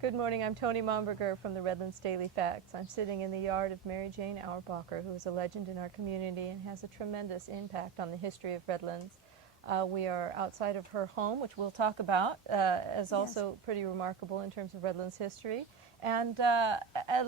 Good morning. I'm Toni Momberger from the Redlands Daily Facts. I'm sitting in the yard of Mary Jane Auerbacher, who is a legend in our community and has a tremendous impact on the history of Redlands. We are outside of her home, which we'll talk about, as also pretty remarkable in terms of Redlands history. And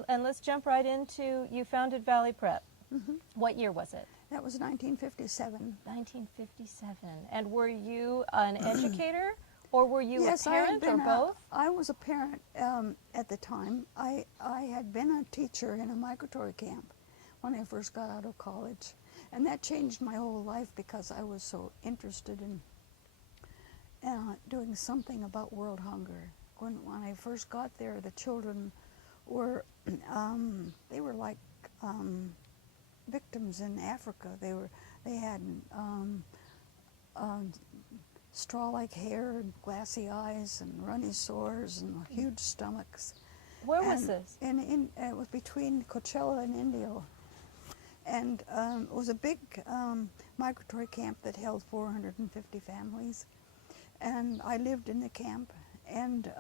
let's jump right into, you founded Valley Prep. Mm-hmm. What year was it? That was 1957. 1957. And were you an educator? Or were you Yes, a parent or both? I was a parent at the time. I had been a teacher in a migratory camp when I first got out of college. And that changed my whole life because I was so interested in doing something about world hunger. When I first got there, the children were, they were like victims in Africa. They had straw-like hair and glassy eyes and runny sores and huge stomachs. Where was this? It was between Coachella and Indio. And it was a big migratory camp that held 450 families. And I lived in the camp. And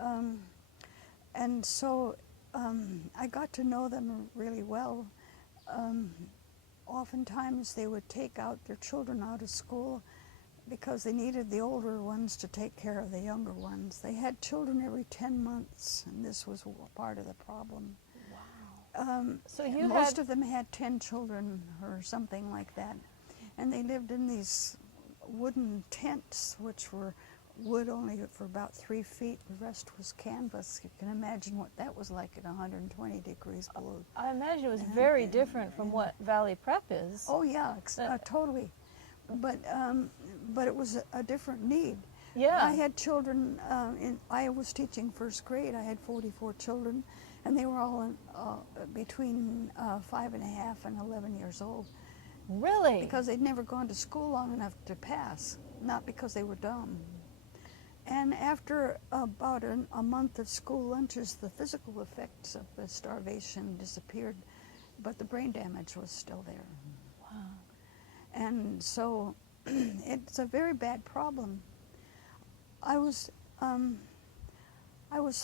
so I got to know them really well. Oftentimes they would take out their children out of school because they needed the older ones to take care of the younger ones. They had children every 10 months, and this was part of the problem. Wow. So most of them had 10 children or something like that. And they lived in these wooden tents, which were wood only for about 3 feet. The rest was canvas. You can imagine what that was like at 120 degrees below. I imagine it was very different from what Valley Prep is. Oh yeah, totally. But it was a different need. Yeah. I had children, I was teaching first grade. I had 44 children, and they were all between 5 and a half and 11 years old. Really? Because they'd never gone to school long enough to pass, not because they were dumb. And after about a month of school lunches, the physical effects of the starvation disappeared, but the brain damage was still there. Wow. And so it's a very bad problem. I was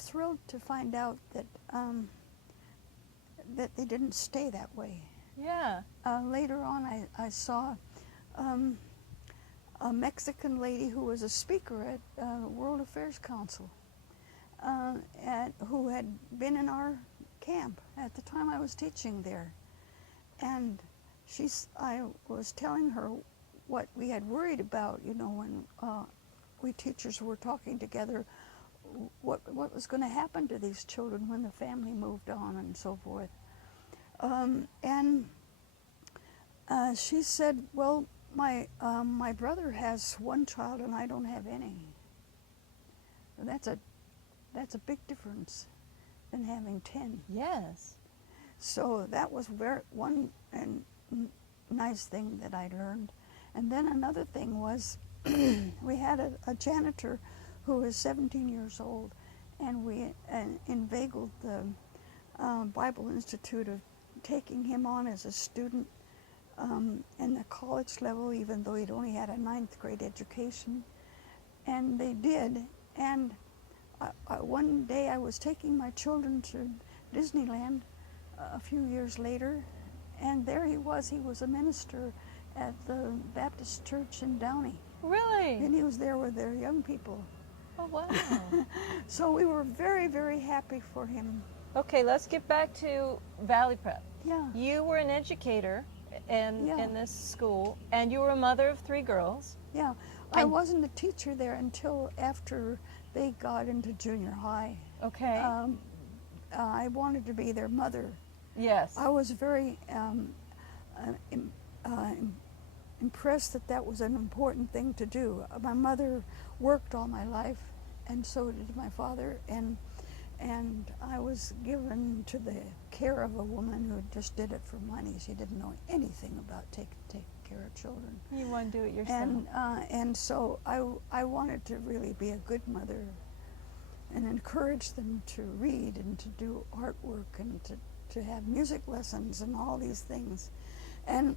thrilled to find out that that they didn't stay that way. Yeah. Later on, I saw a Mexican lady who was a speaker at World Affairs Council, who had been in our camp at the time I was teaching there, and I was telling her what we had worried about, you know, when we teachers were talking together, what was going to happen to these children when the family moved on and so forth. And she said, well, my brother has one child and I don't have any. That's a big difference than having 10. Yes. So that was one nice thing that I learned. And then another thing was we had a janitor who was 17 years old, and we inveigled the Bible Institute of taking him on as a student in the college level, even though he'd only had a 9th grade education. And they did. And one day I was taking my children to Disneyland a few years later, and there he was a minister at the Baptist church in Downey. Really? And he was there with their young people. Oh, wow. So we were very, very happy for him. Okay, let's get back to Valley Prep. Yeah. You were an educator in this school, and you were a mother of 3 girls. Yeah. I wasn't a teacher there until after they got into junior high. Okay. I wanted to be their mother. Yes. I was very impressed that was an important thing to do. My mother worked all my life, and so did my father, and I was given to the care of a woman who just did it for money. She didn't know anything about taking care of children. You want to do it yourself. And so I wanted to really be a good mother and encourage them to read and to do artwork and to have music lessons and all these things. And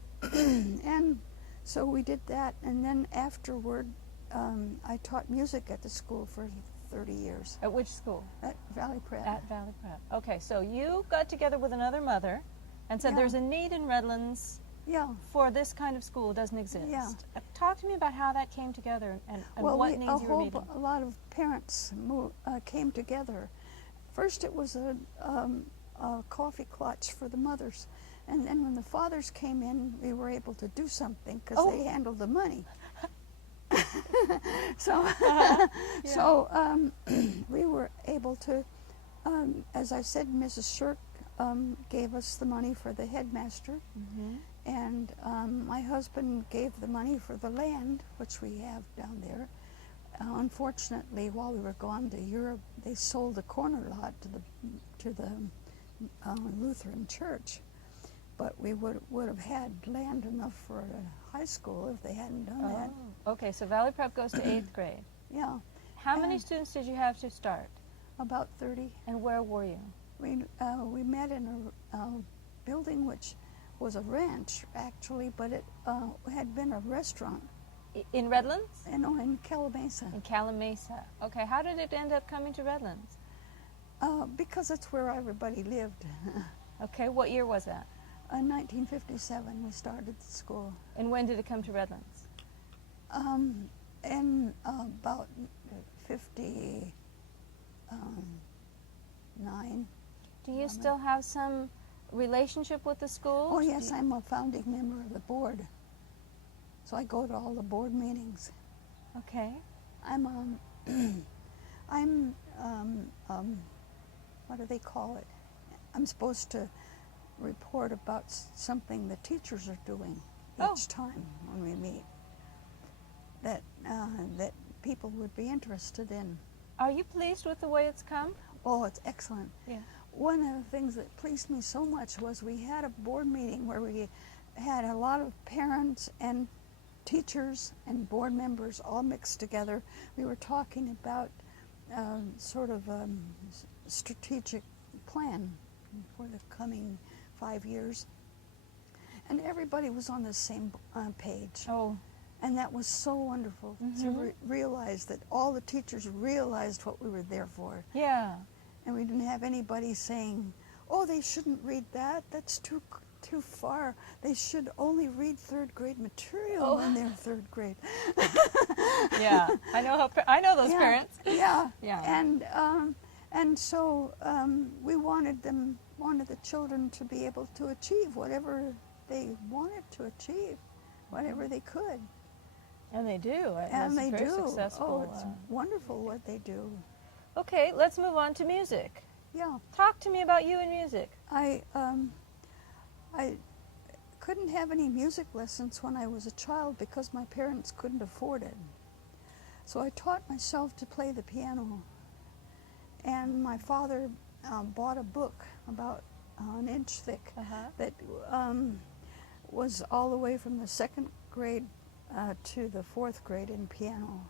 so we did that, and then afterward I taught music at the school for 30 years At which school? at Valley Prep. At Valley Prep. Okay, so you got together with another mother and said Yeah. there's a need in Redlands Yeah. for this kind of school. It doesn't exist. Yeah. Talk to me about how that came together and Well, what needs you were meeting. a lot of parents came together. First, it was a coffee clutch for the mothers, and then when the fathers came in, we were able to do something because they handled the money. So, we were able to, as I said, Mrs. Shirk gave us the money for the headmaster, and my husband gave the money for the land, which we have down there. Unfortunately, while we were gone to Europe, they sold the corner lot to the Lutheran church. But we would have had land enough for a high school if they hadn't done that. Okay, so Valley Prep goes to 8th grade. Yeah. How many students did you have to start? About 30. And where were you? We met in a building which was a ranch, actually, but it had been a restaurant. In Redlands? In Calamasa. In Calamasa. Okay, how did it end up coming to Redlands? Because that's where everybody lived. Okay, what year was that? In 1957, we started the school. And when did it come to Redlands? In about 59. Do you still have some relationship with the school? Oh, yes, I'm a founding member of the board. So I go to all the board meetings. Okay. I'm what do they call it? I'm supposed to report about something the teachers are doing each time when we meet that people would be interested in. Are you pleased with the way it's come? Oh, it's excellent. Yeah. One of the things that pleased me so much was we had a board meeting where we had a lot of parents and teachers and board members all mixed together. We were talking about sort of a strategic plan for the coming 5 years. And everybody was on the same page. Oh. And that was so wonderful to realize that all the teachers realized what we were there for. Yeah. And we didn't have anybody saying, oh, they shouldn't read that. That's too far. They should only read third grade material when they're third grade. Yeah, I know those parents. Yeah. Yeah. And so we wanted the children to be able to achieve whatever they wanted to achieve, whatever they could. And they do. And they very do. Successful. Oh, it's wonderful what they do. Okay, let's move on to music. Yeah. Talk to me about you and music. I couldn't have any music lessons when I was a child because my parents couldn't afford it. So I taught myself to play the piano. And my father bought a book about an inch thick that was all the way from the 2nd grade to the 4th grade in piano.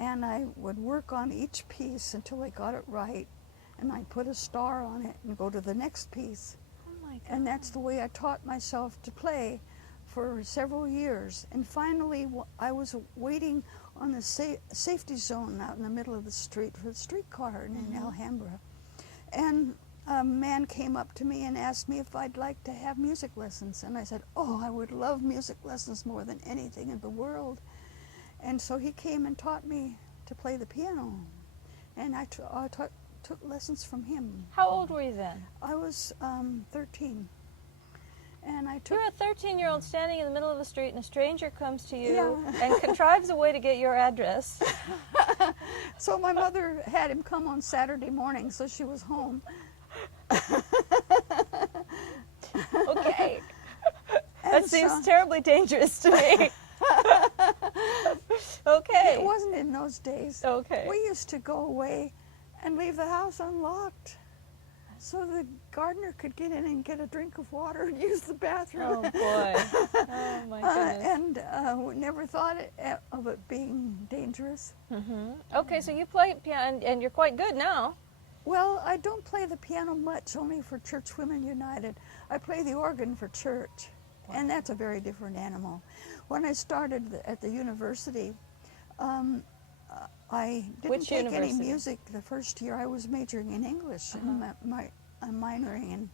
And I would work on each piece until I got it right, and I'd put a star on it and go to the next piece. Oh my God. And that's the way I taught myself to play for several years. And finally, I was waiting on the safety zone out in the middle of the street for the streetcar in Alhambra. And a man came up to me and asked me if I'd like to have music lessons. And I said, oh, I would love music lessons more than anything in the world. And so he came and taught me to play the piano. And I took lessons from him. How old were you then? I was 13. And I took... You're a 13-year-old standing in the middle of the street and a stranger comes to you and contrives a way to get your address. So my mother had him come on Saturday morning, so she was home. Okay. That And seems terribly dangerous to me. Okay. It wasn't in those days. Okay. We used to go away and leave the house unlocked so the gardener could get in and get a drink of water and use the bathroom. Oh, boy. Oh, my goodness. And we never thought of it being dangerous. Okay, so you play piano, and you're quite good now. Well, I don't play the piano much, only for Church Women United. I play the organ for church, and that's a very different animal. When I started at the university, I didn't Which take any university? music the first year. I was majoring in English and I'm minoring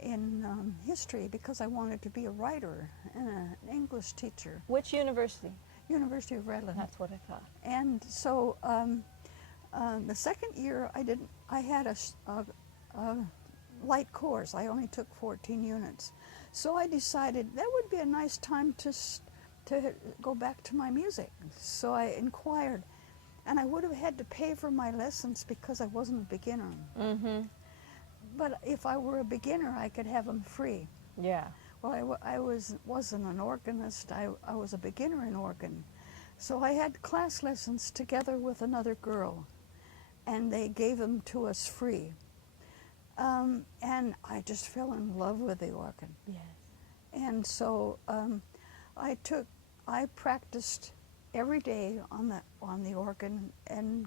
in history because I wanted to be a writer and an English teacher. Which university? University of Redlands. That's what I thought. And so the second year I had a light course. I only took 14 units. So I decided that would be a nice time to go back to my music. So I inquired, and I would have had to pay for my lessons because I wasn't a beginner. Mm-hmm. But if I were a beginner, I could have them free. Yeah. Well, I wasn't an organist. I was a beginner in organ. So I had class lessons together with another girl, and they gave them to us free. And I just fell in love with the organ. Yes. And so I practiced every day on the organ and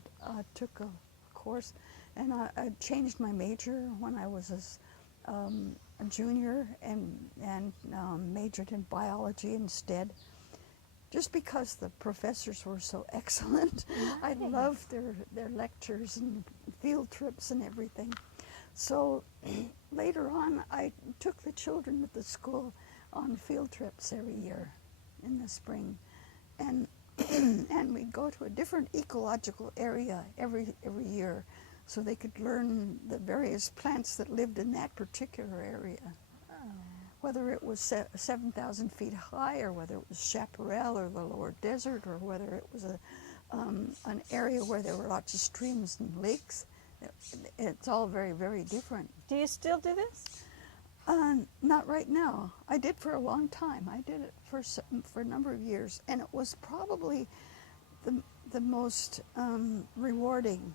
took a course, and I changed my major when I was a junior and majored in biology instead, just because the professors were so excellent. I loved their lectures and field trips and everything. So later on, I took the children at the school on field trips every year in the spring, and and we'd go to a different ecological area every year, so they could learn the various plants that lived in that particular area. Oh. Whether it was 7,000 feet high, or whether it was chaparral or the lower desert, or whether it was an area where there were lots of streams and lakes. It's all very, very different. Do you still do this? Not right now. I did for a long time. I did it for a number of years, and it was probably the most rewarding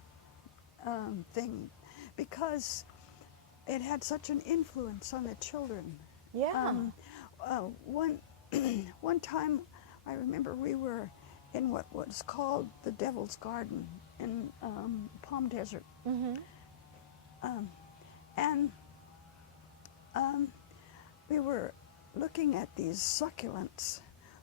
thing, because it had such an influence on the children. Yeah. One time, I remember we were in what was called the Devil's Garden in Palm Desert. Mm-hmm. And we were looking at these succulents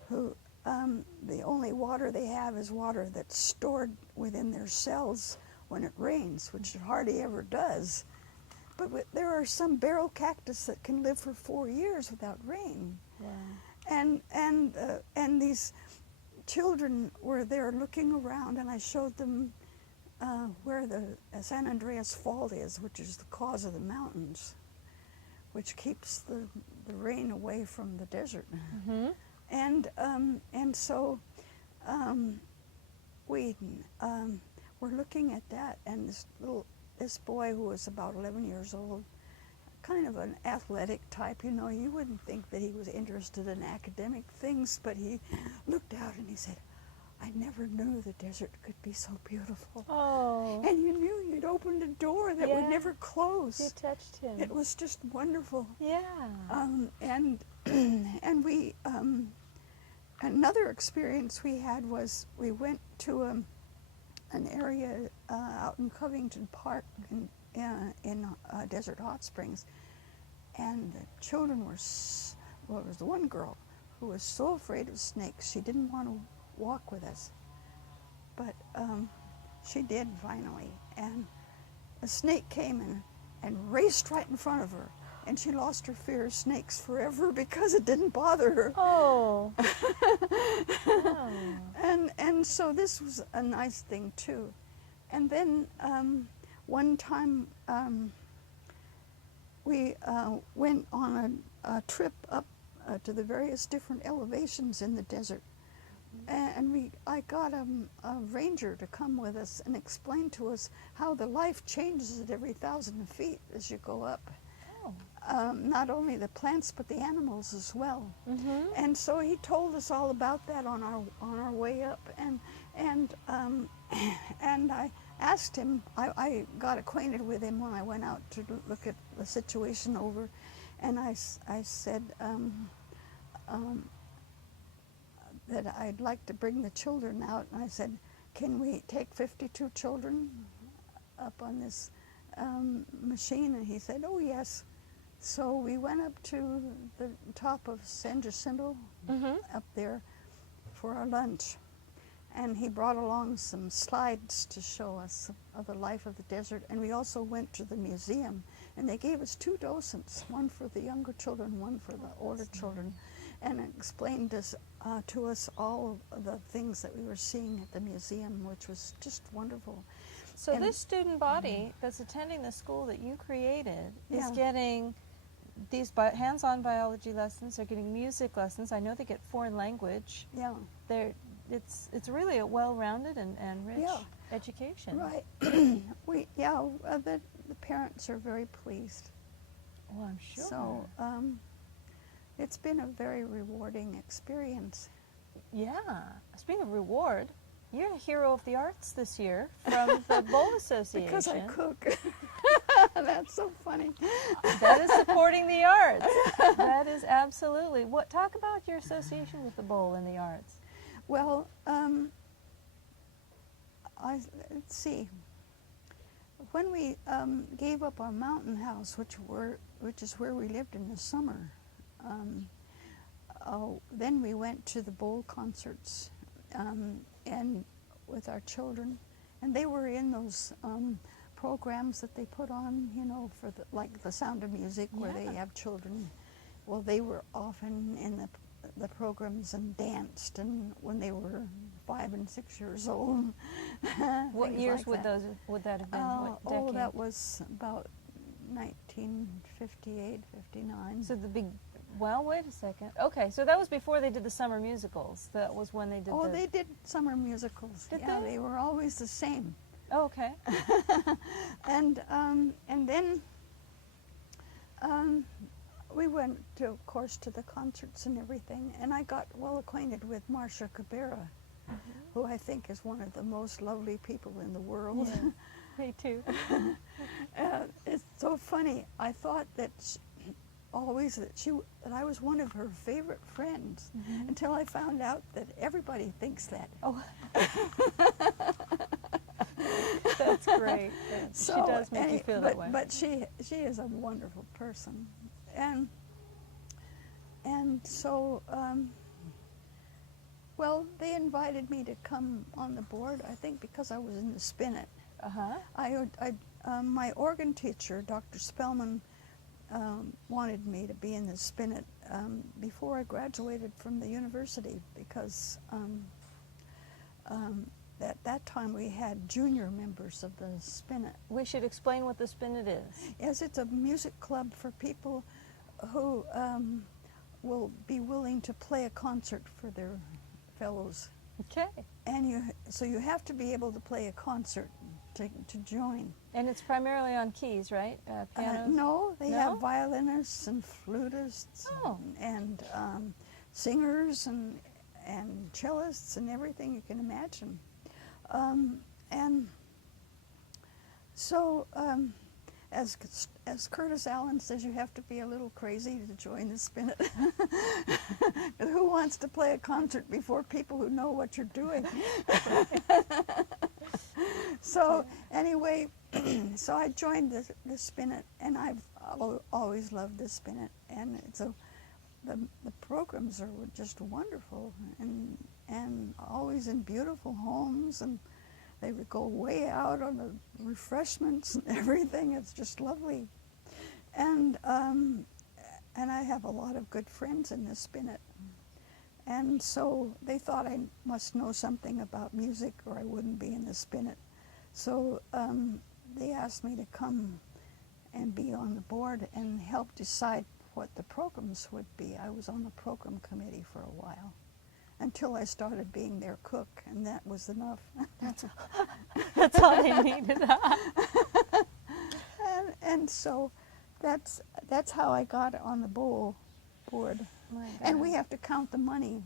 who the only water they have is water that's stored within their cells when it rains, which it hardly ever does. But there are some barrel cactus that can live for 4 years without rain. Wow. And these children were there looking around, and I showed them where the San Andreas Fault is, which is the cause of the mountains, which keeps the rain away from the desert. Mm-hmm. And so we were looking at that, and this boy who was about 11 years old, kind of an athletic type, you wouldn't think that he was interested in academic things, but he looked out and he said, "I never knew the desert could be so beautiful." Oh. And you knew you'd opened a door that would Yeah. never close. You touched him. It was just wonderful. Yeah. And we, another experience we had was we went to an area out in Covington Park in Desert Hot Springs, and the children were, well, it was the one girl who was so afraid of snakes she didn't want to walk with us, but she did finally, and a snake came and raced right in front of her, and she lost her fear of snakes forever because it didn't bother her. Oh. Oh. And so this was a nice thing too. And then one time we went on a trip up to the various different elevations in the desert. And I got a ranger to come with us and explain to us how the life changes at every 1,000 feet as you go up. Oh. Not only the plants, but the animals as well. Mm-hmm. And so he told us all about that on our way up. And I asked him. I got acquainted with him when I went out to look at the situation over, and I said that I'd like to bring the children out. And I said, "Can we take 52 children up on this machine?" And he said, "Oh, yes." So we went up to the top of San Jacinto, Mm-hmm. up there, for our lunch. and he brought along some slides to show us of the life of the desert. And we also went to the museum, and they gave us 2 docents, one for the younger children, one for the older children, and explained to us all of the things that we were seeing at the museum, which was just wonderful. So And this student body that's attending the school that you created is Yeah. getting these hands-on biology lessons. They're getting music lessons. I know they get foreign language. Yeah, It's really a well-rounded and rich Yeah. education. right. The parents are very pleased. Well, I'm sure. So it's been a very rewarding experience. Yeah. Speaking of reward, you're a hero of the arts this year from the Bowl Association. Because I cook. That's so funny. That is supporting the arts. That is absolutely. Talk about your association with the Bowl and the arts. Well, let's see. When we gave up our mountain house, which is where we lived in the summer, then we went to the Bowl concerts, and with our children, and they were in those programs that they put on, for like The Sound of Music, where they have children. Well, they were often in the programs and danced, and when they were 5 and 6 years old. What years like would that have been? What decade? That was about 1958, 59. So well, wait a second. Okay, so that was before they did the summer musicals. That was when they did They did summer musicals. Did yeah, they? were always the same. Oh, okay. And then we went of course, to the concerts and everything, and I got well acquainted with Marcia Cabrera, who I think is one of the most lovely people in the world. Yeah, me too. It's so funny. I thought that that I was one of her favorite friends, until I found out that everybody thinks that. Oh. That's great. So, she does make you feel that way. But she is a wonderful person, and so well, they invited me to come on the board. I think because I was in the Spinet. My organ teacher, Dr. Spellman, wanted me to be in the Spinet before I graduated from the university, because at that time we had junior members of the Spinet. We should explain what the Spinet is. Yes, it's a music club for people who will be willing to play a concert for their fellows. Okay. And so you have to be able to play a concert to join. And it's primarily on keys, right? Pianos? No, they have violinists and flutists and singers and cellists and everything you can imagine. And so, as Curtis Allen says, you have to be a little crazy to join the Spinet. Who wants to play a concert before people who know what you're doing? So anyway, so I joined the Spinet, and I've always loved the Spinet, and the programs are just wonderful, and always in beautiful homes, and they would go way out on the refreshments and everything. It's just lovely, and I have a lot of good friends in the Spinet. And so they thought I must know something about music or I wouldn't be in the Spinet. So they asked me to come and be on the board and help decide what the programs would be. I was on the program committee for a while, until I started being their cook, and that was enough. That's all they needed. and so that's how I got on the bowl board. And we have to count the money.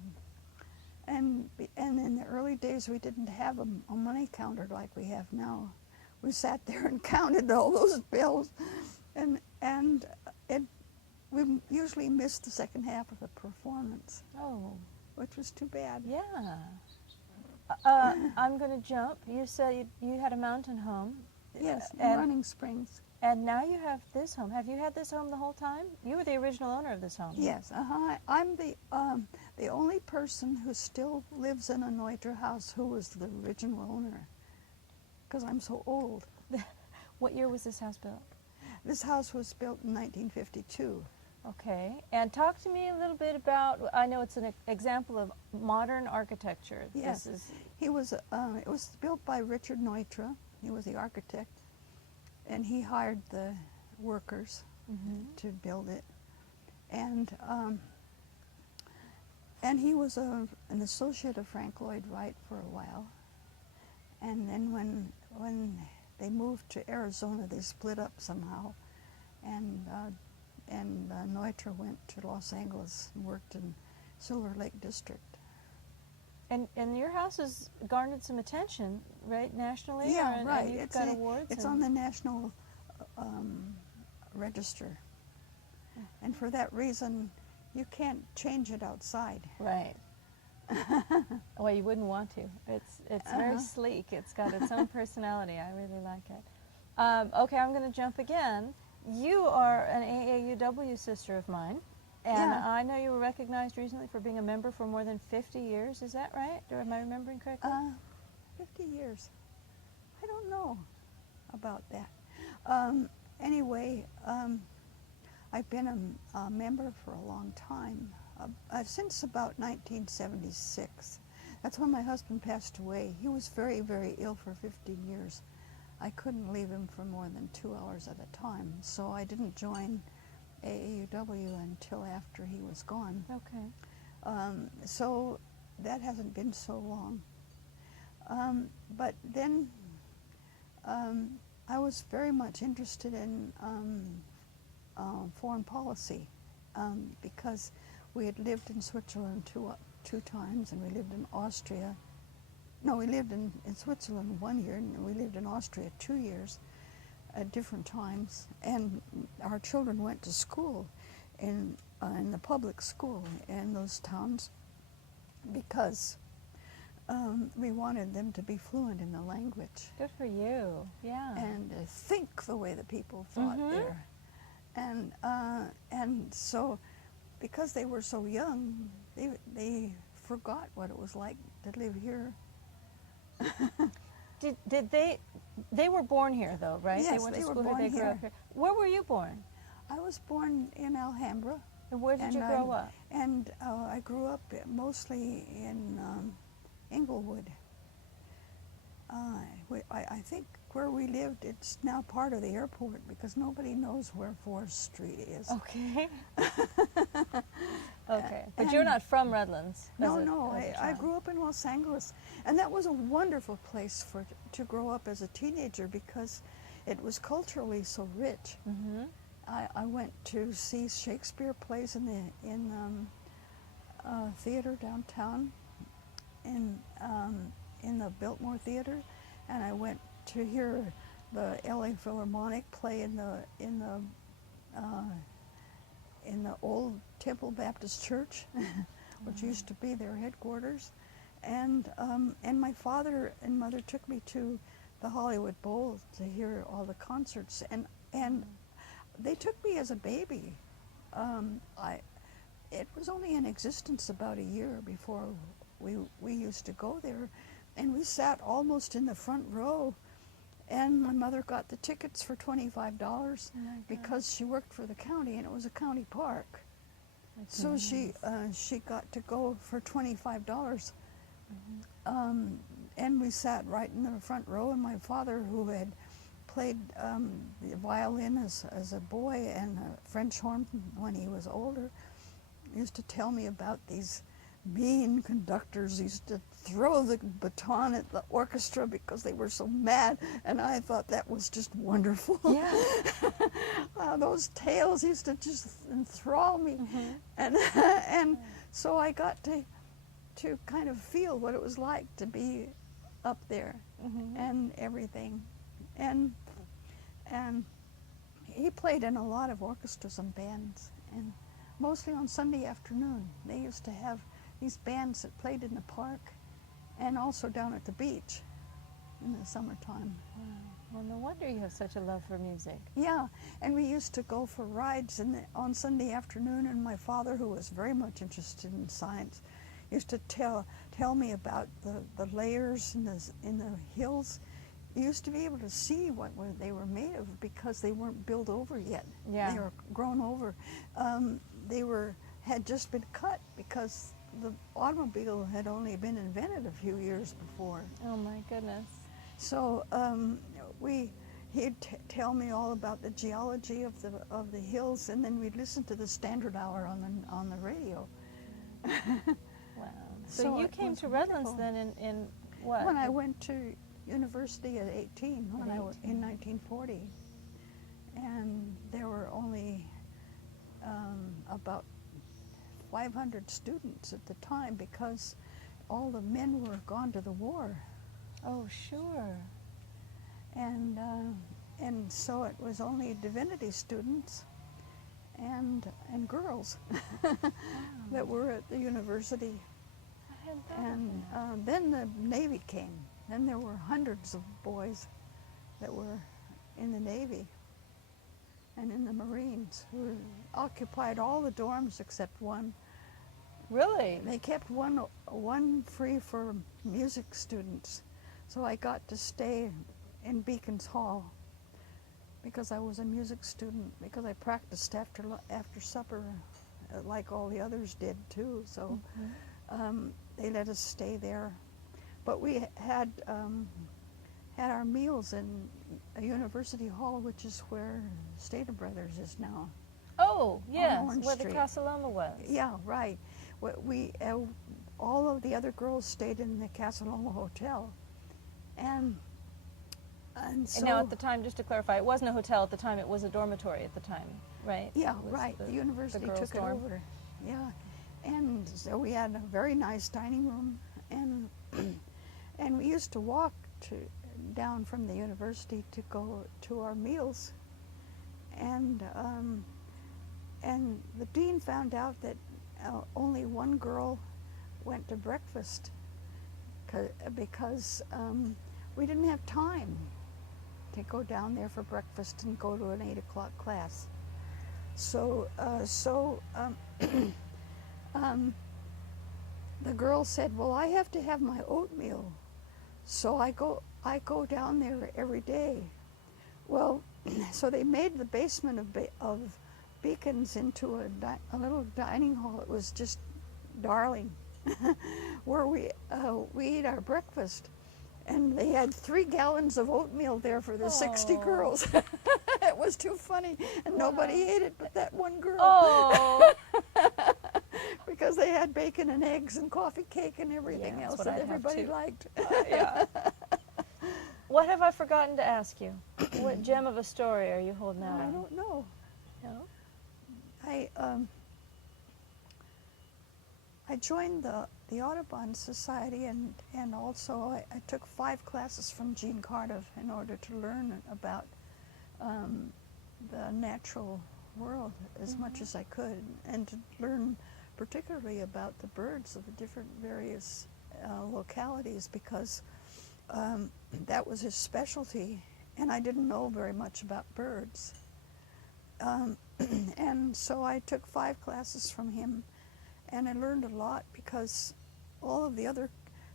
And in the early days, we didn't have a money counter like we have now. We sat there and counted all those bills, and we usually missed the second half of the performance. Oh, which was too bad. yeah. I'm going to jump. You said you had a mountain home. Yes, in And Running Springs. And now you have this home. Have you had this home the whole time? You were the original owner of this home. Yes, I'm the only person who still lives in a Neuter house who was the original owner, because I'm so old. What year was this house built? This house was built in 1952. Okay, and talk to me a little bit about, I know it's an example of modern architecture. Yes, This is, it was built by Richard Neutra. He was the architect, and he hired the workers to build it. And he was an associate of Frank Lloyd Wright for a while. And then when they moved to Arizona, they split up somehow, and Neutra went to Los Angeles and worked in Silver Lake District. and your house has garnered some attention, right, nationally? Yeah, right. And you've got awards. It's on the National Register, and for that reason, you can't change it outside. Right. Well, you wouldn't want to. It's very sleek. It's got its own personality. I really like it. Okay, I'm going to jump again. You are an AAUW sister of mine, and Yeah. I know you were recognized recently for being a member for more than 50 years. Is that right? Or am I remembering correctly? 50 years. I don't know about that. Anyway, I've been a member for a long time, since about 1976. That's when my husband passed away. He was very, very ill for 15 years. I couldn't leave him for more than 2 hours at a time, so I didn't join AAUW until after he was gone. Okay. So that hasn't been so long. But then I was very much interested in foreign policy because we had lived in Switzerland two times, and we lived in Austria. No, we lived in Switzerland 1 year, and we lived in Austria 2 years at different times. And our children went to school in the public school in those towns because we wanted them to be fluent in the language. Good for you. Yeah. And think the way the people thought there. And so, because they were so young, they forgot what it was like to live here. Did they were born here though, right? Yes, they went they to were school born here, they grew here. up here. Where were you born? I was born in Alhambra. And where did you grow up? And I grew up mostly in Inglewood. I think where we lived, it's now part of the airport because nobody knows where Forest Street is. Okay. Okay. But you're not from Redlands. No, I grew up in Los Angeles, and that was a wonderful place to grow up as a teenager because it was culturally so rich. Mm-hmm. I went to see Shakespeare plays in the theater downtown, in the Biltmore Theater, and I went to hear the LA Philharmonic play in the old Temple Baptist Church, which used to be their headquarters, and my father and mother took me to the Hollywood Bowl to hear all the concerts, and they took me as a baby. It was only in existence about a year before we used to go there, and we sat almost in the front row, and my mother got the tickets for $25 because she worked for the county, and it was a county park. That's So nice. she got to go for $25. And we sat right in the front row, and my father, who had played the violin as a boy and a French horn when he was older, used to tell me about these mean conductors. He used to throw the baton at the orchestra because they were so mad, and I thought that was just wonderful. Yeah. Those tales used to just enthrall me, and so I got to kind of feel what it was like to be up there and everything, and he played in a lot of orchestras and bands, and mostly on Sunday afternoon. They used to have these bands that played in the park and also down at the beach. in the summertime. Wow. Well, no wonder you have such a love for music. Yeah, and we used to go for rides on Sunday afternoon, and my father, who was very much interested in science, used to tell me about the layers in the hills. You used to be able to see what they were made of because they weren't built over yet. Yeah. They were grown over. They had just been cut because the automobile had only been invented a few years before. Oh my goodness. So he'd tell me all about the geology of the hills, and then we'd listen to the Standard Hour on the radio. Wow. So you it came was to Redlands wonderful. then in what? When I went to university at 18, At in 1940, and there were only about 500 students at the time because all the men were gone to the war. Oh, sure. And so it was only divinity students and girls that were at the university. I hadn't thought of And that. then the Navy came. Then there were hundreds of boys that were in the Navy and in the Marines who occupied all the dorms except one. Really? They kept one free for music students. So I got to stay in Beacons Hall because I was a music student, because I practiced after supper like all the others did too. So they let us stay there. But we had our meals in a university hall, which is where Stater Brothers is now. Oh, yes, Orange where the Street. Casa Loma was. Yeah, right. We all of the other girls stayed in the Casa Loma Hotel, and so And now at the time, just to clarify, it wasn't a hotel at the time, it was a dormitory at the time, right? yeah, It was right. The university girls' took it dorm. over. Yeah, and so we had a very nice dining room, and and we used to walk down from the university to go to our meals, and the dean found out that only one girl went to breakfast because we didn't have time to go down there for breakfast and go to an 8 o'clock class. So the girl said, "Well, I have to have my oatmeal, so I go down there every day." Well, so they made the basement of Beacons into a little dining hall. It was just darling, where we eat our breakfast, and they had 3 gallons of oatmeal there for the 60 Oh. girls. It was too funny, and nobody ate it but that one girl. Oh, Because they had bacon and eggs and coffee cake and everything Yeah, that's else what that I'd have everybody too. liked. yeah. What have I forgotten to ask you? What gem of a story are you holding out I on? don't know. No? I joined the Audubon Society, and also I took 5 classes from Jean Cardiff in order to learn about the natural world as much as I could, and to learn particularly about the birds of the different various localities, because that was his specialty, and I didn't know very much about birds. And so I took 5 classes from him, and I learned a lot because all of the other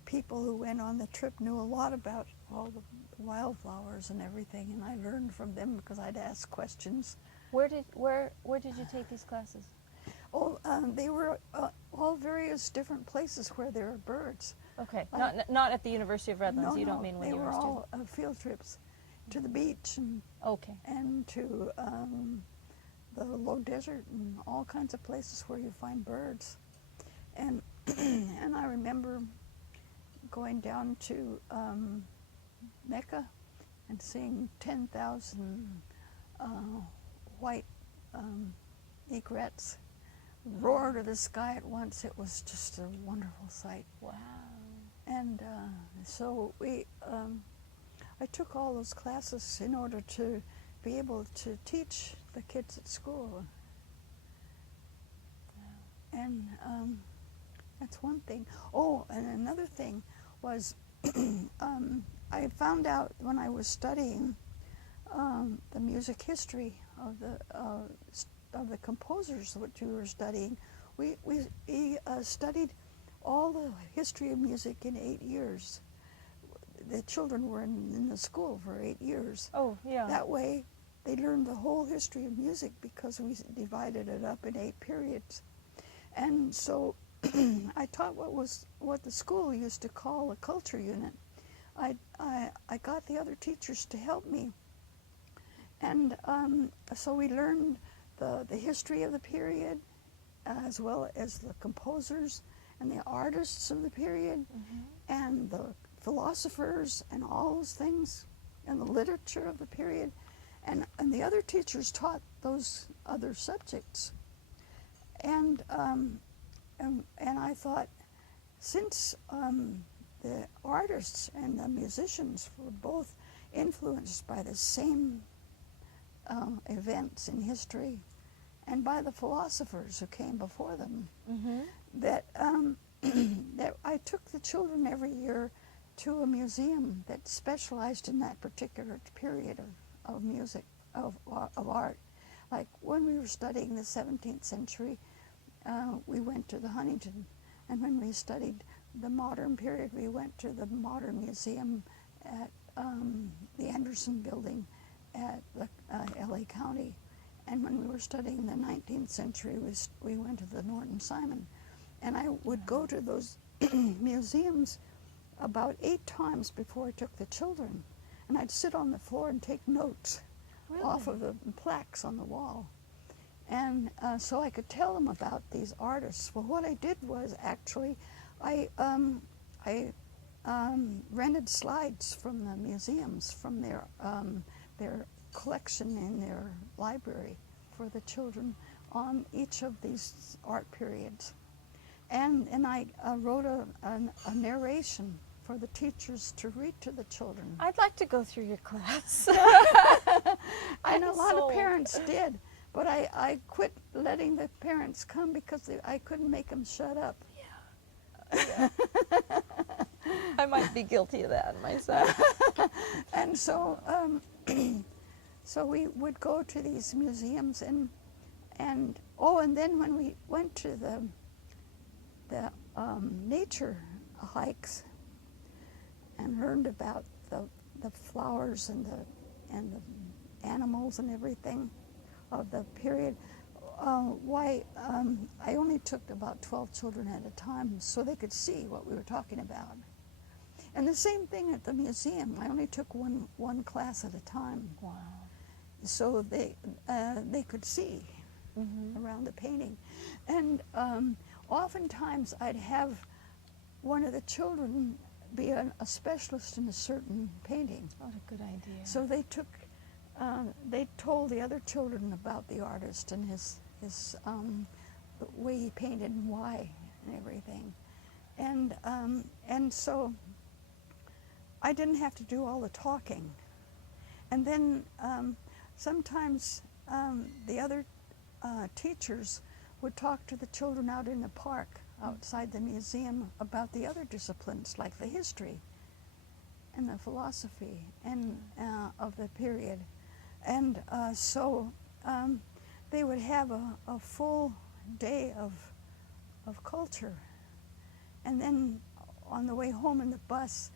people who went on the trip knew a lot about all the wildflowers and everything, and I learned from them because I'd ask questions. Where did you take these classes? Oh, they were all various different places where there are birds. Okay, not at the University of Redlands. No, You no, don't mean when they you were were a student. all field trips to the beach Okay. and to the low desert and all kinds of places where you find birds. And and I remember going down to Mecca and seeing 10,000 white egrets roar to the sky at once. It was just a wonderful sight. Wow. And so I took all those classes in order to be able to teach the kids at school. And that's one thing. Oh, and another thing was I found out when I was studying the music history of the composers which we were studying. We studied all the history of music in 8 years. The children were in the school for 8 years. Oh, yeah. That way, they learned the whole history of music because we divided it up in 8 periods. And so I taught what the school used to call a culture unit. I got the other teachers to help me. And so we learned the history of the period, as well as the composers and the artists of the period, and the philosophers and all those things, and the literature of the period. And the other teachers taught those other subjects. And I thought, since the artists and the musicians were both influenced by the same events in history and by the philosophers who came before them, that that I took the children every year to a museum that specialized in that particular period of music, of art. Like when we were studying the 17th century, we went to the Huntington, and when we studied the modern period, we went to the Modern Museum at the Anderson Building at the LA County. And when we were studying the 19th century, we went to the Norton Simon. And I would go to those museums about 8 times before I took the children. And I'd sit on the floor and take notes off of the plaques on the wall. And so I could tell them about these artists. Well, what I did was actually, I rented slides from the museums, from their collection in their library for the children on each of these art periods. And I wrote a narration for the teachers to read to the children. I'd like to go through your class. And a lot of parents did, but I quit letting the parents come because I couldn't make them shut up. Yeah. I might be guilty of that myself. And so, so we would go to these museums, and then when we went to the nature hikes and learned about the flowers and the animals and everything of the period, I only took about 12 children at a time so they could see what we were talking about. And the same thing at the museum. I only took one class at a time. Wow. So they could see around the painting. And oftentimes I'd have one of the children be a specialist in a certain painting. What a good idea. So they told the other children about the artist and his the way he painted and why and everything. And so I didn't have to do all the talking. And then sometimes the other teachers would talk to the children out in the park outside the museum about the other disciplines, like the history and the philosophy and of the period. And so they would have a full day of culture. And then on the way home in the bus,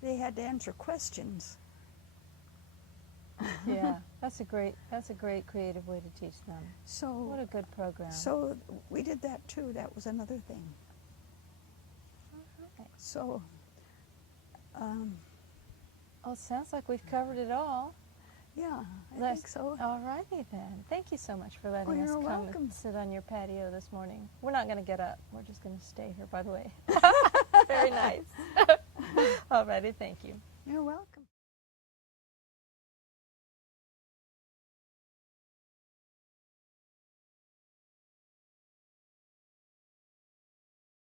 they had to answer questions. Yeah, that's a great creative way to teach them. So what a good program. So we did that too. That was another thing. Okay. So Well, it sounds like we've covered it all. yeah, I think so. All righty then. Thank you so much for letting Oh, us you're come welcome. and sit on your patio this morning. We're not going to get up. We're just going to stay here, by the way. Very nice. All righty, thank you. You're welcome.